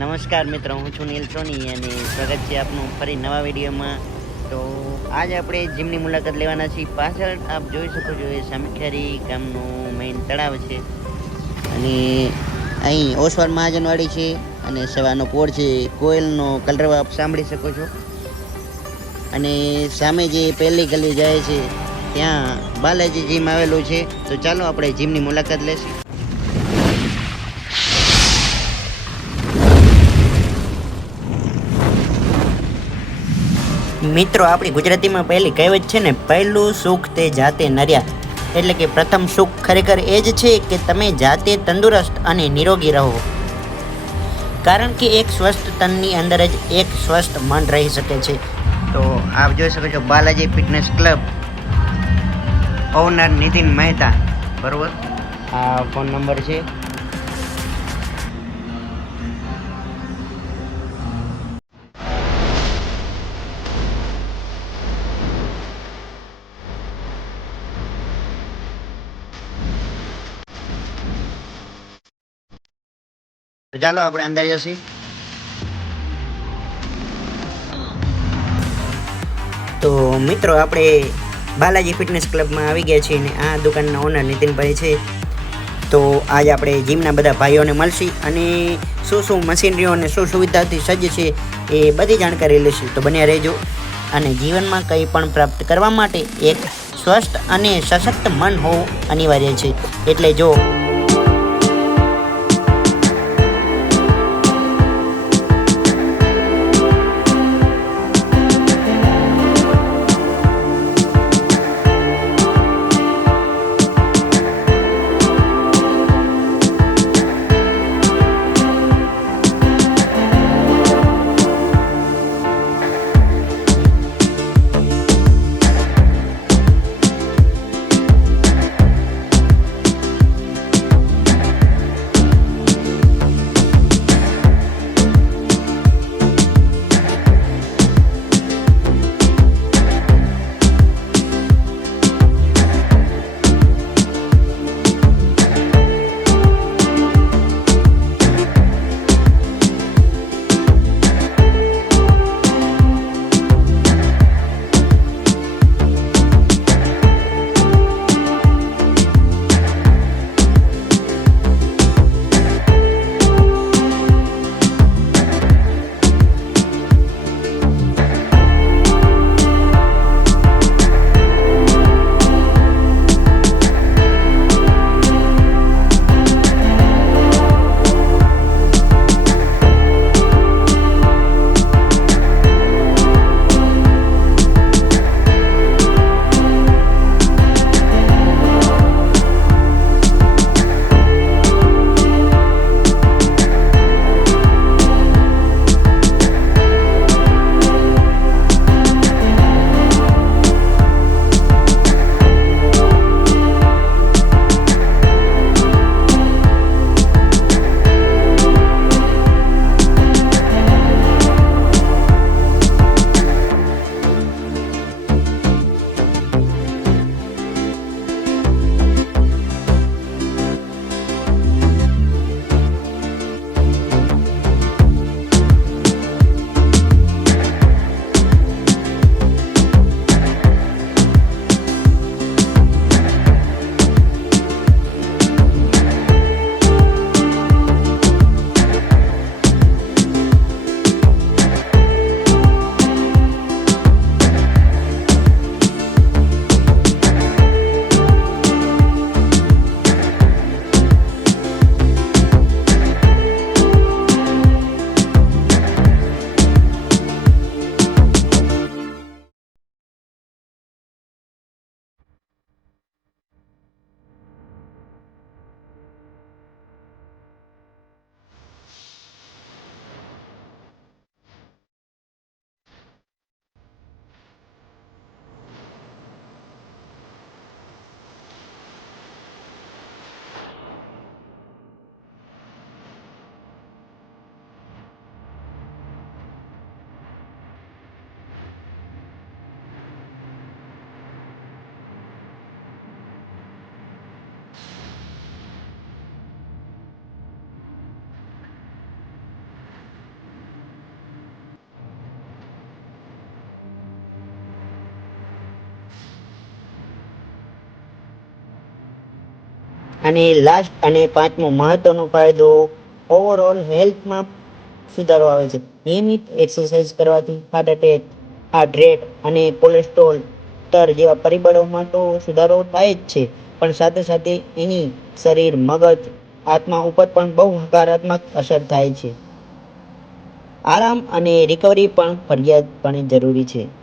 નમસ્કાર મિત્રો, હું છું નીલ સોની અને સ્વાગત છે આપનું ફરી નવા વિડીયોમાં। તો આજે આપણે જીમની મુલાકાત લેવાના છીએ। પાછળ આપ જોઈ શકો છો એ સામખિયાળી ગામનું મેઇન તળાવ છે અને અહીં ઓસવાડ મહાજનવાડી છે અને સવારનો પોળ છે, કોયલનો કલરવ આપ સાંભળી શકો છો અને સામે જે પહેલી ગલી જાય છે ત્યાં બાલાજી જીમ આવેલું છે। તો ચાલો આપણે જીમની મુલાકાત લેશું। મિત્રો, આપણી ગુજરાતીમાં પહેલી કહેવત છે ને, પહેલું સુખ તે જાતે નર્યા, એટલે કે પ્રથમ સુખ ખરેખર એ જ છે કે તમે જાતે તંદુરસ્ત અને નિરોગી રહો, કારણ કે એક સ્વસ્થ તનની અંદર જ એક સ્વસ્થ મન રહી શકે છે। તો આપ જોઈ શકો છો Balaji fitness club, owner Nitin Mehta, બરોબર। આ ફોન નંબર છે। તો ચાલો આપણે અંદર જઈએ। તો મિત્રો, આપણે બાલાજી ફિટનેસ ક્લબમાં આવી ગયા છીએ અને આ દુકાનના ઓનર નીતિનભાઈ છે। તો આજે આપણે જીમના બધા ભાઈઓને મળશી અને શું શું મશીનરીઓ અને શું સુવિધાથી સજ્જ છે એ બધી જાણકારી લઈશું। તો બન્યા રહેજો અને જીવનમાં કંઈ પણ પ્રાપ્ત કરવા માટે એક સ્વસ્થ અને સશક્ત મન હોવું અનિવાર્ય છે, એટલે જો અને લાસ્ટ અને પાંચમો મહત્વનો ફાયદો ઓવરઓલ હેલ્થમાં સુધારો આવે છે. નિયમિત એક્સરસાઇઝ કરવાથી હાર્ટ એટેક, હાર્ટ રેટ અને કોલેસ્ટ્રોલ સ્તર જેવા પરિબળોમાં તો સુધારો થાય જ છે, પણ સાથે સાથે એની શરીર, મગજ, આત્મા ઉપર પણ બહુ હકારાત્મક અસર થાય છે. આરામ અને રિકવરી પણ ફરજિયાતપણે જરૂરી છે.